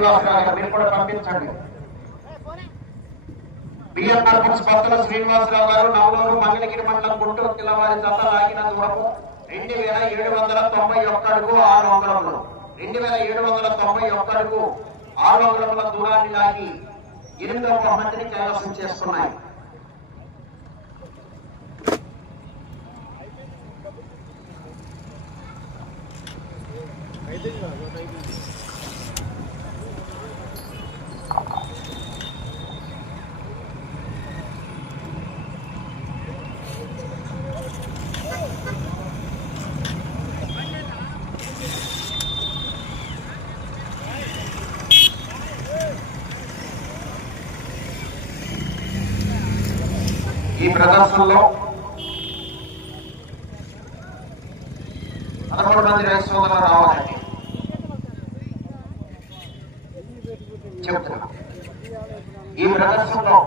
శ్రీనివాసరావు గారు మీరు కూడా పంపించండి. బిఎంఆర్ నర్పల్స్ భక్తుల శ్రీనివాసరావు గారు నవలూరు మంగళగిరి మండలం గుంటూరు జిల్లా వారి జత లాగిన దూరము రెండు వేల ఏడు వందల తొంభై ఒక్క అడుగు ఆరు అంగుళములు. రెండు వేల ఏడు వందల తొంభై ఒక్క అడుగు ఆరు అంగుళముల దూరాన్ని లాగి ఎనిమిదవ బహుమతిని కైవసం చేస్తున్నాయి. ఈ పదమూడు మంది రైతు రావాలని చెబుతున్నా. ఈ ప్రదర్శనలో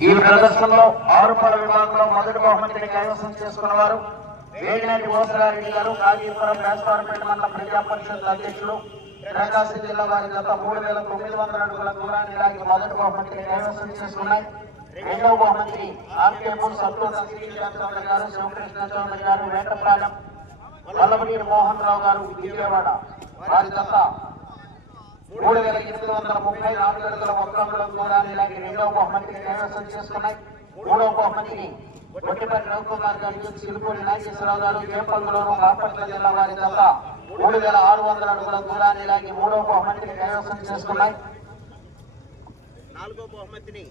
ఈ ప్రదర్శనలో ఆరు పడ విభాగంలో మొదటి బహుమతిని కైవసం చేసుకున్న వారు వేగినాటి ఓసరారెడ్డి గారు కాజీపురం రాజపారపేట మండల ప్రజా పరిషత్ అధ్యక్షులు ప్రకాశం జిల్లా వారి గత మూడు వేల తొమ్మిది వందల అడుగుల దూరాన్ని లాగి మొదటి బహుమతిని కైవసం చేసుకున్నాయి. రెండవ బహుమతిని ఆర్కేపూర్ సంతోష శ్రీకృష్ణ గారు శివకృష్ణ చౌదరి గారు వేటపాలెం వల్లభనీరు మోహన్ రావు గారు విజయవాడ వారి గత మూడు వేల ఎనిమిది వందల ముప్పై నాలుగు అడుగుల మొత్తంలో దూరాన్ని లాగి రెండవ బహుమతిని కైవసం చేసుకున్నాయి. మూడవ బహుమతిని ఒట్టిపల్లి రవికుమార్ గారు సిలుపూడి నాగేశ్వరరావు గారు జేపల్లోను బాపట్ల జిల్లా వారి గత మూడు వేల ఆరు వందల అడుగుల దూరాన్ని లాగి మూడవ బహుమతిని కైవసం చేసుకున్నాయి. నాలుగో బహుమతిని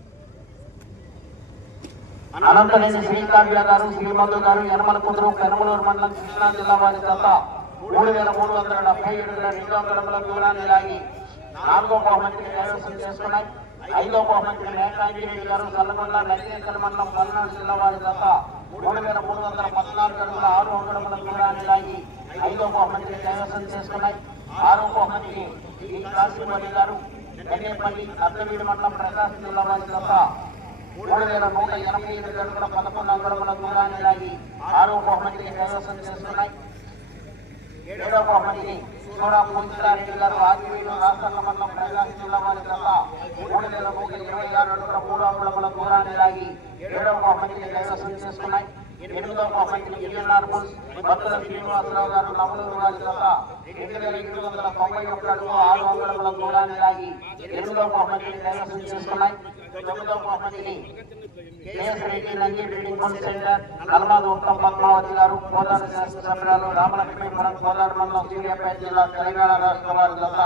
అనంతనేని శ్రీకావ్య గారు శ్రీమంతు గారు యనమల కుదురు పెనమలూరు మండలం కృష్ణా జిల్లా వారి గత మూడు వేల మూడు వందల డెబ్బై ఏడు రెండు వందల దూరాన్ని లాగి నాలుగో బహుమతిని కైవసం చేసుకున్నాయి. ఐదో బహుమతిని మేకాంజనేయులు గారు సల్లగొండ నరేంద్ర మండలం పల్నాడు జిల్లా వారి గత మూడు వేల మూడు వందల పద్నాలుగు అడుగుల ఆరు అంగుళముల దూరాన్ని లాగి ఐదో బహుమతిని కైవసం చేసుకున్నాయి. ఆరో బహుమతిని ఈ కాశీపల్లి గారు గన్నేపల్లి అద్దవీడి మండలం ప్రకాశం జిల్లా వారి గత మూడు వేల నూట ఎనభై ఎనిమిది అడుగుల పదకొండు అంగుళముల దూరాన్ని లాగి ఆరో బహుమతిని కైవసం చేస్తున్నాయి ఏడో బహుమతిని సూడా పూజితారెడ్డి గారు ఆదివీడు రాష్ట్ర మండలం ప్రకాశం జిల్లా వారి గత మూడు వేల నూట ఇరవై ఆరు అడుగుల మూడు అంగుళముల దూరాన్ని లాగి ఏడో బహుమతిని కైవసం చేసుకున్నాయి. ఎనిమిదో బహుమతిని బుల్స్ శ్రీనివాసరావు గారు నవలూరు రెండు వేల వందల తొంభై అడుగు ఆరు దూరాన్ని లాగి కైవసం చేసుకున్నాయి. సెంటర్ ఉత్తమ్ పద్మావతి గారు కోదాడ శాసనసభ్యురాలు రామలక్ష్మీపురం కోదాడ మండలం సూర్యాపేట జిల్లా తెలంగాణ రాష్ట్ర వారి తప్ప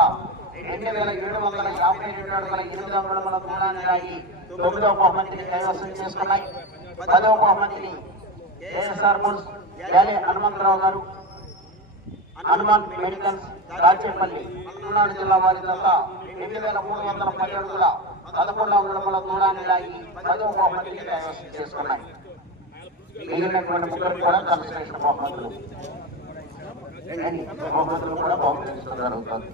రెండు వేల ఏడు వందల యాభై రెండు అడుగుల ఎనిమిది అంగుళముల దూరాన్ని లాగి తొమ్మిదవ బహుమతిని కైవసం చేసుకున్నాయి. పదవ బహుమతిని కేఎస్ఆర్ బుల్స్ యాలే హనుమంతరావు గారు హనుమాన్ మెడికల్స్ రాచేపల్లి పల్నాడు జిల్లా వారి తప్ప రెండు వేల మూడు వందల పది అడుగుల పదకొండు అంగుళముల దూరాన్ని లాగి పదవ బహుమతిని చేసుకున్నాయి. మిగిలినటువంటి ముగ్గురు కూడా కన్స్ట్రక్షన్ బహుమతులు. బహుమతులు కూడా బహుమతించడం జరుగుతుంది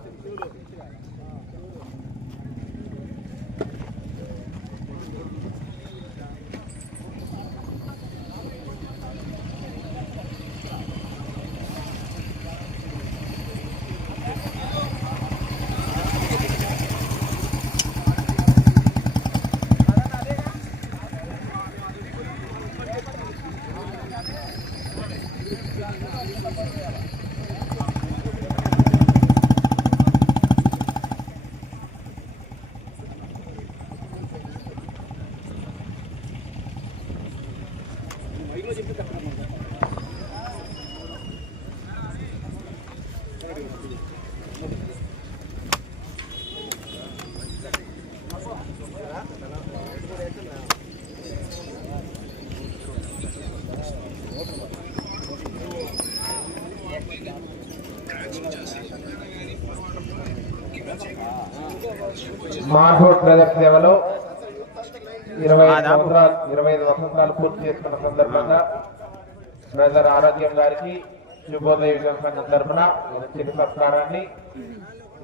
మాధవ్ బ్రదర్ సేవలో ఇరవై సంవత్సరాలు ఇరవై ఐదు వసంతాలు పూర్తి చేసుకున్న సందర్భంగా బ్రదర్ ఆరోగ్యం గారికి శుభోదయ యువజన సంఘం తరఫున చిరు సత్కారాన్ని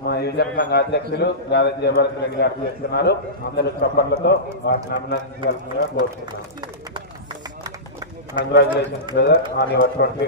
మా యువజన సంఘ అధ్యక్షులు గాలి జయభరత్ రెడ్డి గారు చేస్తున్నారు. అందరూ చప్పట్లతో వాటిని అభినందించాల్సిందిగా కోరుతున్నాను congratulations brother on your twenty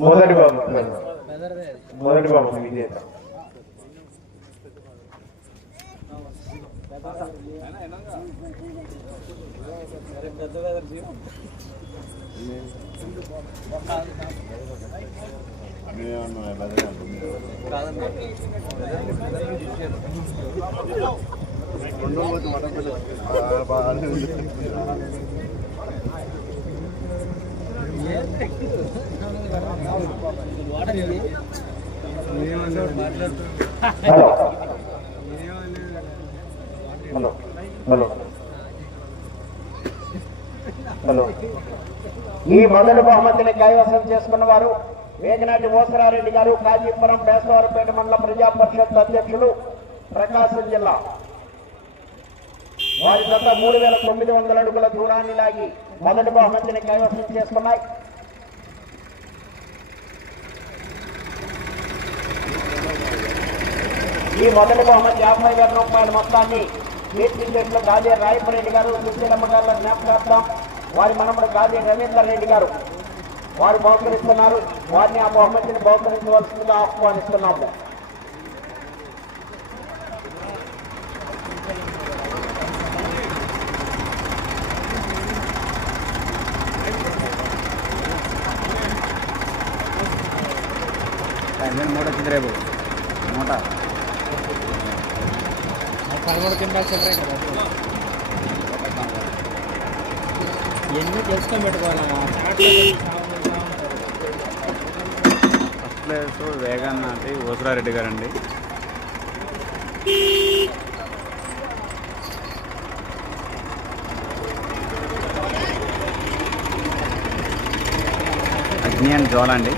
మొదటి బాబు. మొదటి బాబు విజేత. కాదన్నా హలో హలో హలో హలో ఈ మొదటి బహుమతిని కైవసం చేసుకున్న వారు వేగనాటి ఓసరారెడ్డి గారు కాజీపురం బేసవారపేట మండల ప్రజా పరిషత్ అధ్యక్షులు ప్రకాశం జిల్లా. వారి గత మూడు వేల తొమ్మిది వందల అడుగుల దూరాన్ని లాగి మొదటి బహుమతిని కైవసం చేసుకున్నాయి. ఈ మొదటి బహుమతి యాభై వేల రూపాయల మొత్తాన్ని కీర్తి చేసిన గాలి రాయపరెడ్డి గారు సుశీలమ్మ గారు జ్ఞాపకార్థం వారి మనముడు గాజే రవీందర్ రెడ్డి గారు. వారు బహుకరిస్తున్నారు. వారిని ఆ బహుమతిని బహుకరించవలసిందిగా ఆహ్వానిస్తున్నాము. మూట వచ్చింది రేపు మూట. పదమూడు చిల్లరే కదా ఎన్ని తెలుసుకొని పెట్టుకోవాలమ్మా ఫస్ట్ ప్లేస్ వేగన్న అంటే ఓసురారెడ్డి గారండి. అగ్ని అండ్ జ్వాల అండి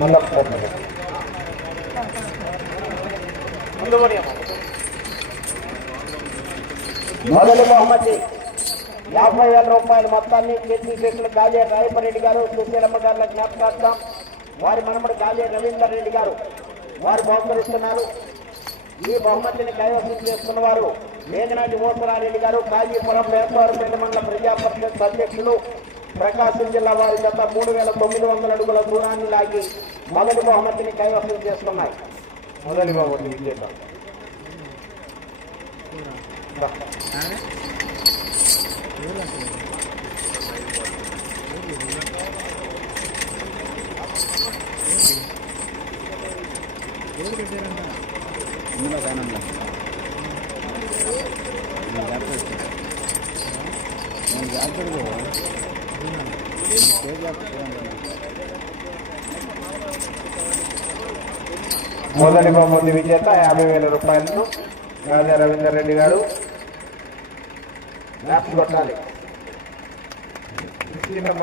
మళ్ళీ ఒకసారి మేడం. మొదటి బహుమతి. యాభై వేల రూపాయల మొత్తాన్ని కేసీ చేసిన గాలి రాయపరెడ్డి గారు సుశీలమ్మ గారుల జ్ఞాపకార్థం వారి మనముడు గాలి రవీందర్ రెడ్డి గారు వారు బహుకరిస్తున్నారు ఈ బహుమతిని కైవసం చేసుకున్న వారు మేఘనాటి ఓసరారెడ్డి గారు కాజీపురం వేసవారిపేట మండల ప్రజా అధ్యక్షులు ప్రకాశం జిల్లా వారి గత మూడు వేల తొమ్మిది వందల అడుగుల దూరాన్ని లాగి మొదటి బహుమతిని కైవసం చేస్తున్నాయి మొదటి బాబు విజేత ఇందులో కానంలో మొదటి బహుమతి విజేత యాభై వేల రూపాయలను రాజా రవీందర్ రెడ్డి గారు ల్యాప్స్ కొట్టాలి.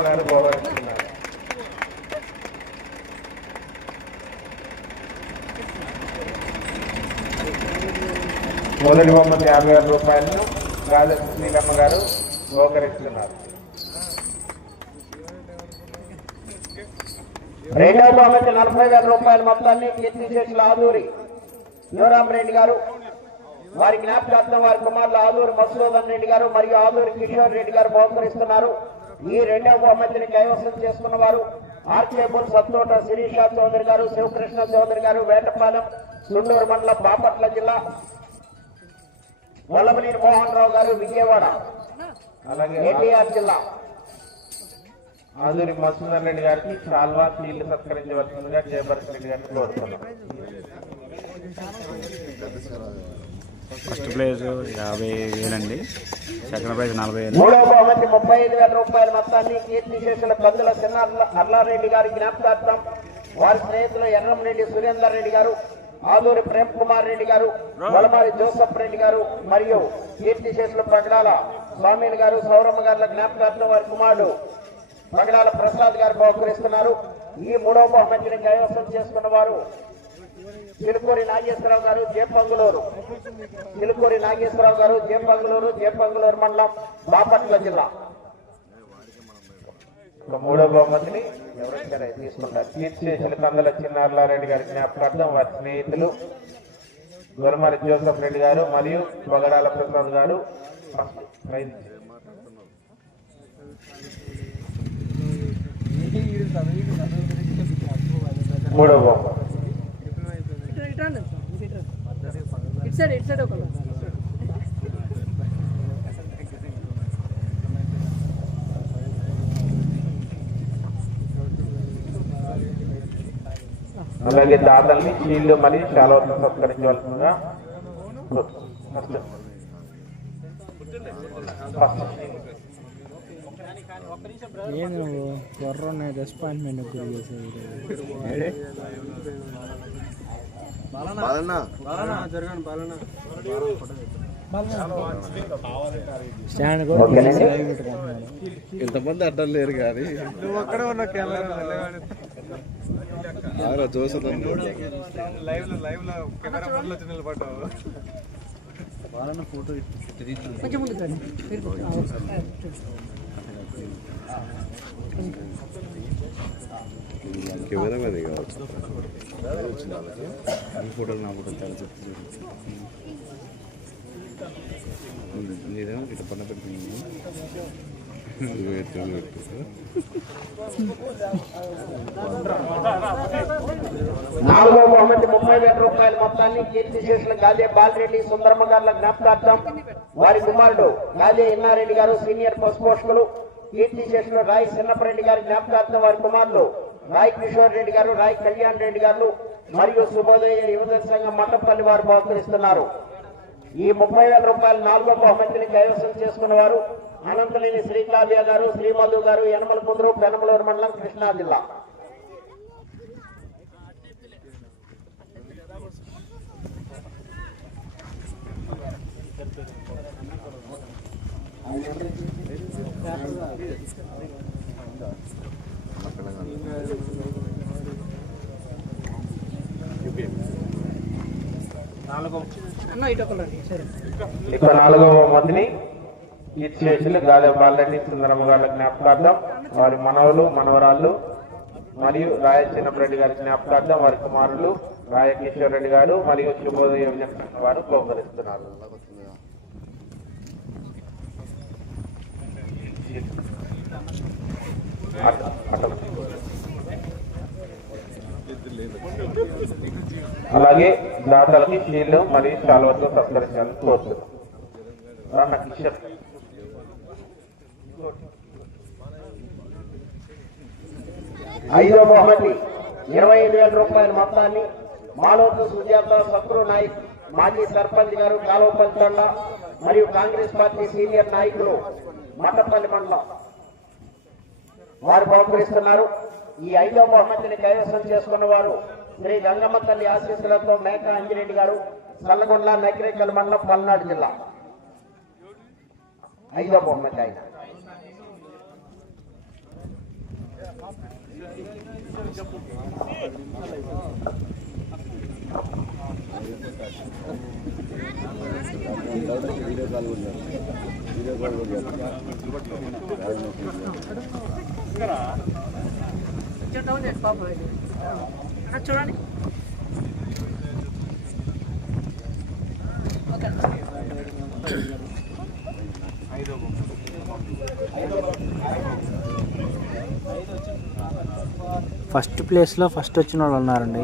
గారు గౌరవిస్తున్నారు మొదటి బహుమతి యాభై వేల రూపాయలను రాజా శ్రీలమ్మ గారు గోకరిస్తున్నారు రెండవ బహుమతి నలభై వేల రూపాయల మొత్తాన్ని కీర్తిశేషుల ఆదూరి. శివరామరెడ్డి గారు వారి జ్ఞాపకార్థం వారి కుమారులు ఆదూరి మసూదన్ రెడ్డి గారు మరియు ఆదూరి కిషోర్ రెడ్డి గారు బహుకరిస్తున్నారు. ఈ రెండవ బహుమతిని కైవసం చేసుకున్న వారు ఆర్కేపూర్ సత్తోట శిరీష చౌదరి గారు శివకృష్ణ చౌదరి గారు వేటపాలెం సుండూరు మండలం బాపట్ల జిల్లా వల్లభనేని మోహన్ రావు గారు విజయవాడ అలాగే. ఎన్టీఆర్ జిల్లా. ఆదూరి మసూదన్ రెడ్డి గారికి చాల్వా సీళ్ళు సత్కరించవలసిందిగా జయభరత్ రెడ్డి గారిని కోరుతున్నాం. ఫస్ట్ ప్లేస్ యాభై వేలండి సెకండ్ ప్రైజ్ నలభై వేలు మూడవ బహుమతి ముప్పై ఐదు వేల రూపాయల మొత్తాన్ని కీర్తిశేషుల కందుల చిన్న అల్ల- అల్లారెడ్డి గారి జ్ఞాపకార్థం వారి స్నేహితులు ఎర్రంరెడ్డి సురేందర్ రెడ్డి గారు ఆదూరి ప్రేమ్ కుమార్ రెడ్డి గారు వలమారి జోసఫ్ రెడ్డి గారు మరియు కీర్తిశేషుల పగడాల స్వామిని గారు సౌరమ్మ గారుల జ్ఞాపకార్థం వారి కుమారుడు మంగళాల ప్రసాద్ గారు బహుకరిస్తున్నారు. ఈ మూడవ బహుమతిని కైవసం చేసుకున్న వారు చిలుకూరి నాగేశ్వరరావు గారు జేపంగులూరు. చిలుకూరి నాగేశ్వరరావు గారు జేపంగులూరు జేపంగులూరు మండలం బాపట్ల జిల్లా. మూడో బహుమతిని ఎవరైనా తీసుకుంటారు. కీర్తిశేషుల కందల చిన్నారెడ్డి గారి జ్ఞాపకార్థం వారి స్నేహితులు గొరమారి జోసఫ్ రెడ్డి గారు మరియు బగడాల ప్రసాద్ గారు ఫస్ట్ ప్రైజ్. మూడో బొమ్మ. అలాగే దాతల్ని షీల్డ్ మరియు శాలవతో సత్కరించవలసిందిగా ఫస్ట్ ఫస్ట్ ఏంది నువ్వు కుర్ర డిసప్పాయింట్మెంట్ గురి చేసేది స్టాండ్ కూడా ఇంతమంది అడ్డం లేరు కానీ. నువ్వు అక్కడ ఉన్న కెమెరా లైవ్లో లైవ్లో కెమెరా ముందు నిలబడ్డావు. కొంచెం- కెమెరా మీద కావచ్చు. ఈ ఫోటోలు నా ఫోటోలు చాలా చెప్తూ నీదేమో ఇట్లా పన్న పెట్టుకున్నాను నాలుగో ముప్పై వేల రూపాయల మొత్తాన్ని కీర్తి చేసిన గాదే బాలరెడ్డి సుందరమ్మ గారుల జ్ఞాపకార్థం వారి కుమారుడు గాదే ఇన్నారెడ్డి గారు సీనియర్ పశు పోషకులు కీర్తి చేసిన రాయ్ చిన్నపరెడ్డి గారి జ్ఞాపకార్థం వారి కుమారులు రాయ్ కిషోర్ రెడ్డి గారు రాయ్ కళ్యాణ్ రెడ్డి గారు మరియు శుభోదయ యువజన సంఘం మండపల్లి వారు బహుకరిస్తున్నారు. ఈ ముప్పై వేల రూపాయల నాలుగో బహుమతిని కైవసం చేసుకున్న వారు అనంతలేని శ్రీకావ్య గారు శ్రీమధు గారు యనమల కుందరు పెనమలూరు మండలం కృష్ణా జిల్లా. అన్న ఇక నాలుగవ మందిని కీర్తిశేషులు గాలి బాలరెడ్డి సుందరమ్మ గారి జ్ఞాపకార్థం వారి మనవలు మనవరాళ్ళు మరియు రాయ చిన్నపరెడ్డి గారి జ్ఞాపకార్థం వారి కుమారులు రాయ కిషోర్ రెడ్డి గారు మరియు శుభోదయం వారు బహుకరిస్తున్నారు అటు- అటు. అలాగే దాతలకి నీళ్ళు మరియు శాలువతో సత్కరించాలని కోరుతున్నాం. ఐదో బహుమతి ఇరవై ఐదు వేల రూపాయల మొత్తాన్ని మాలోతు సుజాత శత్రు నాయక్ మాజీ సర్పంచ్ గారు కాలువపల్లి మరియు కాంగ్రెస్ పార్టీ సీనియర్ నాయకులు మట్టపల్లి మండలం. వారు బహుకరిస్తున్నారు. ఈ ఐదవ బహుమతిని కైవసం చేసుకున్న వారు శ్రీ గంగమ్మ తల్లి ఆశీస్సులతో మేక అంజిరెడ్డి గారు సల్లగొండ నకిరేకల్ మండలం పల్నాడు జిల్లా. ఐదో బహుమతి ఆయన. వీడియో కాల్ వీడియో కాల్ చూడండి ఫస్ట్ ప్లేస్లో ఫస్ట్ వచ్చిన వాళ్ళు ఉన్నారండి.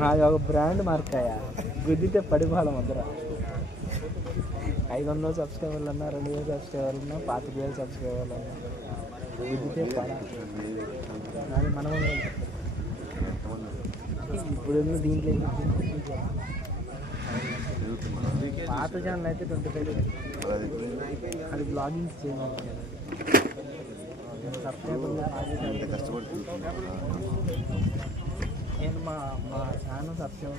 మాది ఒక బ్రాండ్ మార్కాయా గుద్దితే పడిపోవాలి ముద్ర. ఐదు వందల సబ్స్క్రైబర్లు అన్నా రెండు వేల సబ్స్క్రైబర్లు ఉన్నా పాతిక వేల సబ్స్క్రైబర్లు అన్నా గుద్దితే పడాలి. మనం ఇప్పుడు దీంట్లో పాత ఛానల్ అయితే ట్వంటీ ఫైవ్ అది బ్లాగింగ్ చేయాలి సబ్స్క్రైబర్లు కష్టపడుతుంది నేను మా మా ఛానల్ సబ్స్క్రైబ్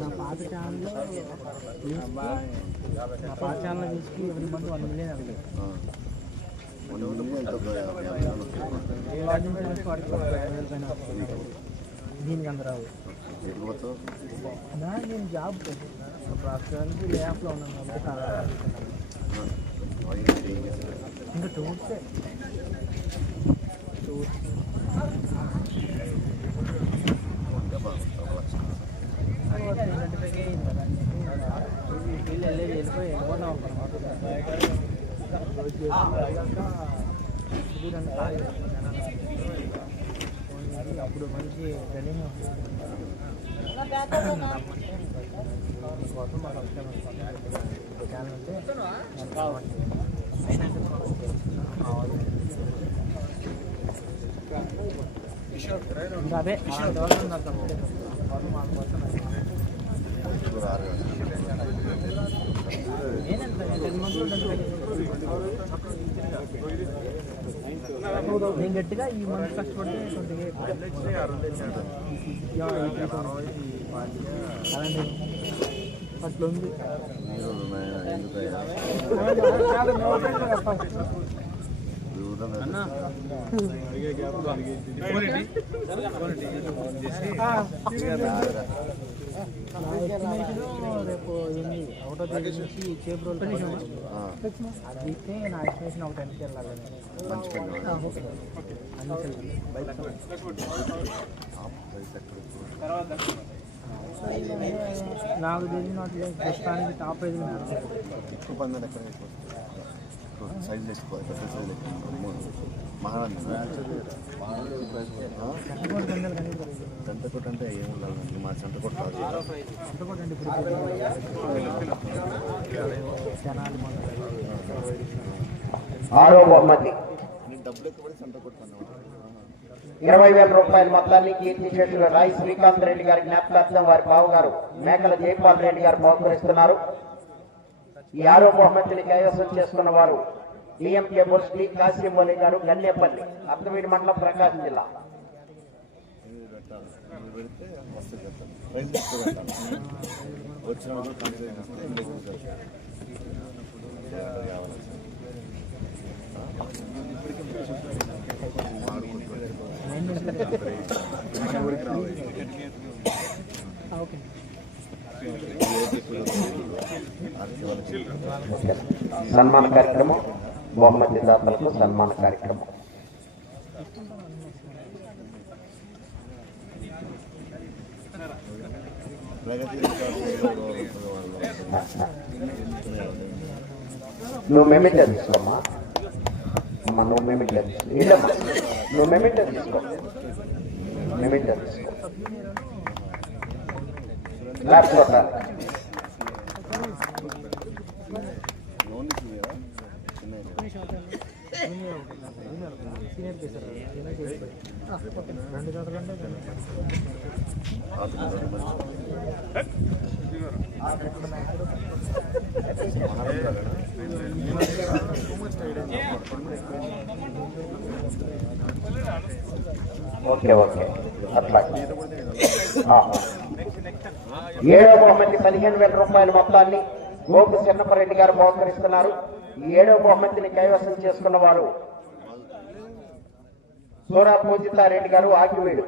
నా పాత ఛానల్లో మా పాత ఛానల్ తీసుకు ఎవరి మంది వన్ మిలియన్ అండి దీనికి అంత నేను జాబ్ ప్రస్తుతానికి ల్యాబ్లో ఉన్నాను ఇంకా టూర్సే టూర్స్ అప్పుడు మంచి రన్నింగ్ కోసం మాకు సబ్స్క్రైబర్ ఛానల్ ఇంకా అదే ఆ డెవలప్మెంట్ కోసం కోసం నేను గట్టిగా ఈ మంత్ కష్టపడితే ట్వంటీ అలాంటి అట్లా ఉంది. రేపు ఒకటో తేదీ నుంచి చేపు రోజులు అది ఇస్తే నా ఎస్టిమేషన్ ఒక టెన్కి వెళ్ళాలి ఆ, ఓకే. అన్ని బైక్ నాకు తెలిసిన వాటిలో ప్రస్తుతానికి టాప్ ఐదు ఎక్కువ పందాలు ఎక్కడ సైజ్ పెద్ద సైజ్ మహారాణి అంటే ఏం ఉండాలి మా సెంటర్ ఆరో బహుమతి. ఇరవై వేల రూపాయల మొత్తాన్ని కీర్తి చేసిన రాయ్ శ్రీకాంత్ రెడ్డి గారి జ్ఞాపకార్థం వారి బావు గారు మేకల జైపాల్ రెడ్డి గారు బహుకరిస్తున్నారు. ఈ ఆరో బహుమతిని కైవసం చేసుకున్న వారు డిఎంకే శ్రీ కాసిం అలీ గారు గన్నేపల్లి అర్థవీడి మండలం ప్రకాశం జిల్లా. ఓకే సన్మాన కార్యక్రమం బహుమతి దాతలకు సన్మాన కార్యక్రమం. నువ్వు మెమిట తీసుకోమ్మా. అమ్మా నువ్వు మెమిట తీసుకో. ఇల్లమ్మా నువ్వు మెమిట తీసుకో. మెమిట తీసుకో. ల్యాప్ కొట్టాలి లోన్ ఇచ్చింది కదా చిన్న సీనియర్ చేశారు సీనియర్ చేసి రెండు గంటలు అంటే ఓకే ఓకే. అట్లా ఏడవ ఏడో పదిహేను వేల రూపాయల మొత్తాన్ని గోపు చిన్నపరెడ్డి గారు మోకరిస్తున్నారు ఈ ఏడో బహుమతిని కైవసం చేసుకున్న వారు సూరా పూజితారెడ్డి గారు ఆకివీడు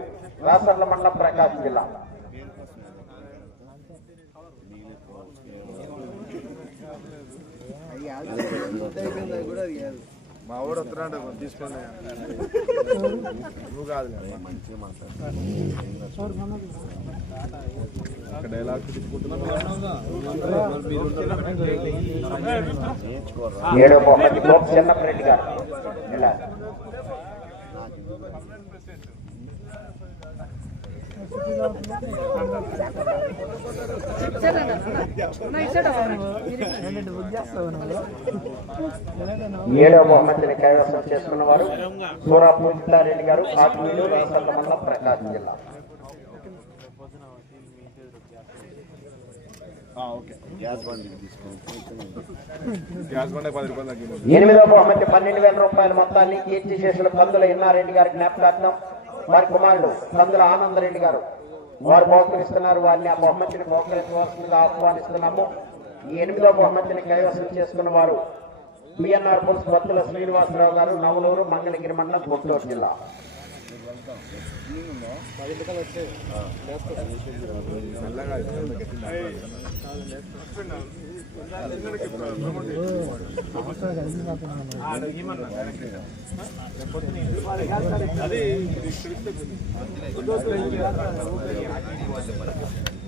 రాసర్ల మండలం ప్రకాశం జిల్లా. మా వాడు వస్తున్నాడు తీసుకోండి. నువ్వు కాదు మంచిగా మాట్లాడు. అక్కడ డైలాగ్ ఏడో బహుమతి గోపు చిన్నపరెడ్డి గారు. ఏడో బహుమతిని కైవసం చేసుకున్న వారు సూరా పూజితారెడ్డి గారు ఆత్మీయులు రాసర్ల మండలం ప్రకాశం జిల్లా ఓకే గ్యాస్ బండి తీసుకోండి గ్యాస్ బండ పది రూపాయలు తగ్గింది ఎనిమిదో బహుమతి పన్నెండు వేల రూపాయల మొత్తాన్ని కీర్తి చేసిన కందుల ఎన్నారెడ్డి గారి జ్ఞాపకార్థం. వారి కుమారుడు కందుల ఆనందరెడ్డి గారు. వారు బహుకరిస్తున్నారు వారిని ఆ బహుమతిని బహుకరించవలసిందిగా ఆహ్వానిస్తున్నాము. ఈ ఎనిమిదో బహుమతిని కైవసం చేసుకున్న వారు బిఎన్ఆర్ పుల్స్ భక్తుల శ్రీనివాసరావు గారు నవలూరు మంగళగిరి మండలం గుంటూరు జిల్లా.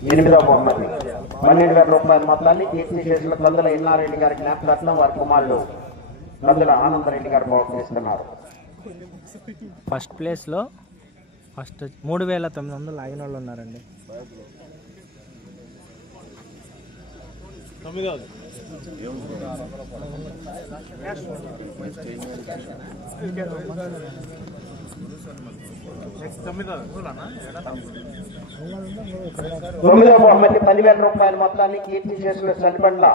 ఎనిమిదో బహుమతి పన్నెండు వేల రూపాయల మొత్తాన్ని కీర్తి శేషుల కందుల ఇన్నారెడ్డి గారి జ్ఞాపకార్థం వారి కుమారుడు కందుల ఆనందరెడ్డి గారు బహుకరిస్తున్నారు ఫస్ట్ ప్లేస్లో ఫస్ట్ మూడు వేల తొమ్మిది వందలు ఆగిన వాళ్ళు ఉన్నారండి. తొమ్మిదో బహుమతి పదివేల రూపాయల మొత్తాన్ని కీర్తి చేసిన సరిపండ్ల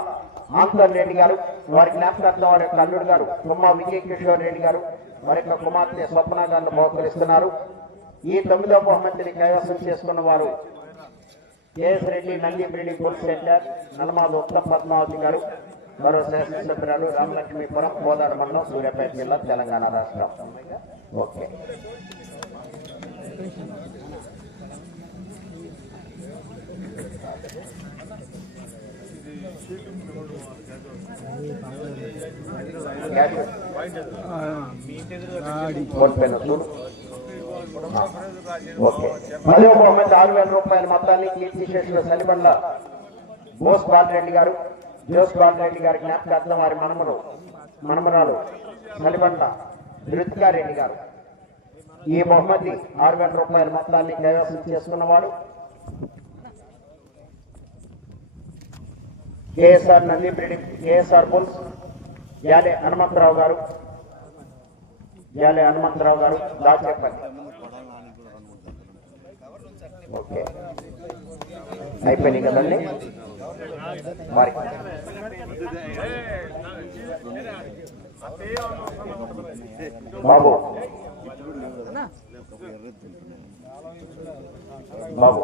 ఆంతర్ రెడ్డి గారు వారి జ్ఞాపకార్థం వారి యొక్క అల్లుడు గారు తుమ్మ విజయ్ కిషోర్ రెడ్డి గారు వారి యొక్క కుమార్తె స్వప్న గారిని బహుకరిస్తున్నారు. ఈ తొమ్మిదో బహుమతిని కైవసం చేసుకున్న వారు KS Reddy Nandi breeding centre Nalamada ఉత్తమ పద్మావతి గారు మరో శాసనసభ్యురాలు రామలక్ష్మీపురం కోదాడ మండలం సూర్యాపేట జిల్లా తెలంగాణ రాష్ట్రం ఓకే క్యాష్ కోట్ చూడు ఓకే పదో బహుమతి ఆరు వేల రూపాయల మొత్తాన్ని కీర్తిశేషుల సలిబండ్ల బోస్ బాలరెడ్డి గారు జోస్ బాలరెడ్డి గారి జ్ఞాపకార్థం వారి మనమలు మనమరాలు సలిబండ్ల ధృతికారెడ్డి గారు. ఈ బహుమతి ఆరు వేల రూపాయల మొత్తాన్ని కైవసం చేసుకున్నవాడు KSR Nandi breeding KSR bulls Yale Hanumantha Rao garu Yale Hanumantha Rao గారు దాచేపల్లి. ఓకే. అయిపోయినాయి కదండి? మరి. బాబు. బాబు.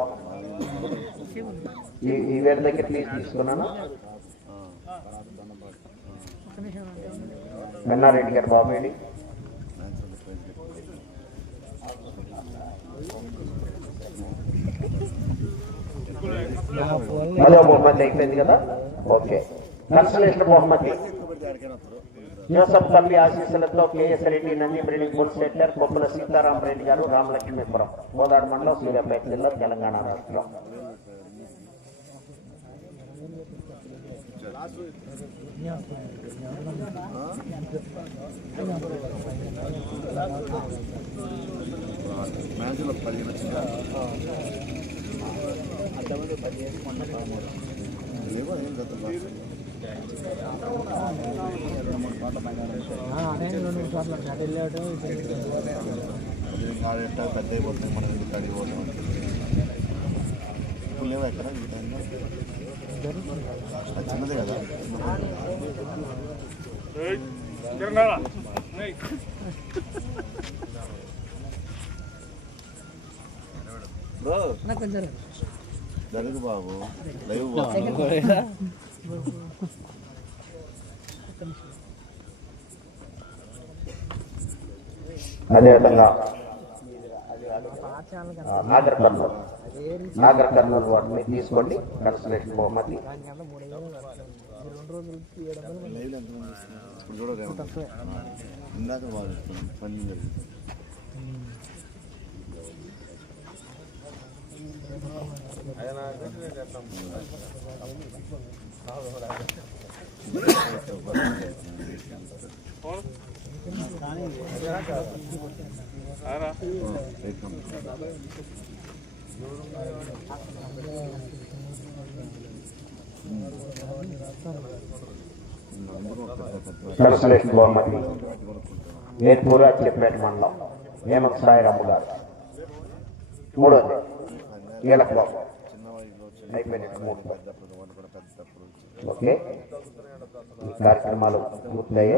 ఈ ఈ వేడి దగ్గర ప్లీజ్ తీసుకున్నాను? వెన్నారెడ్డి గారు బాబు ఏంటి? పదో బహుమతి అయిపోయింది కదా? ఓకే. కన్సలేషన్ బహుమతి జోసఫ్ తల్లి ఆశీస్సులతో KS Reddy Nandimareddy breeding bull centre Koppula Sitaram Reddy garu Ramalakshmipuram Godavari మండలం సూర్యాపేట జిల్లా తెలంగాణ రాష్ట్రం. మ్యాచ్లో పదిహేను వచ్చిందా లేవో ఏం గత అదే రెండు మూడు సార్లు అటు వెళ్ళాడు ఎట్లా పెద్ద అయిపోతున్నాయి మనం అడిగిపోతాం ఇప్పుడు లేవా ఎక్కడ ఈ టైంలో కదా? బ్రో నాకు కొంచెం జరుగు బాబు. లైవ్ బాబు. అదేవిధంగా ఆ, నాగర్ కర్నూలు. నాగర్ కర్నూలు వాటిని తీసుకోండి. కన్సలేషన్ బహుమతి. ఇందాక బాగా పని జరిగింది రైట్ కంపెనీ. అందరూ చెప్పేట పెద్ద కన్సలేషన్ బహుమతి నేర్పూర్ మండలం నేమక సాయిరాము గారు మూడోది కీలక బాబు చిన్న మూడు పెద్దప్పుడు వాళ్ళు కూడా పెద్దప్పుడు ఓకే. ఈ కార్యక్రమాలు పూర్తయ్యాయి.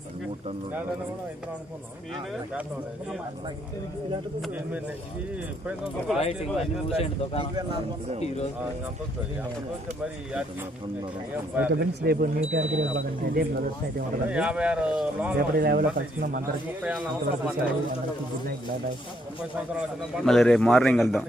పదమూడు టన్నులు రేపు ప్రదర్శన అయితే ఉంటుంది రేపటి కలుసుకుందాం అందరికీ మళ్ళీ రేపు మార్నింగ్ వెళ్దాం.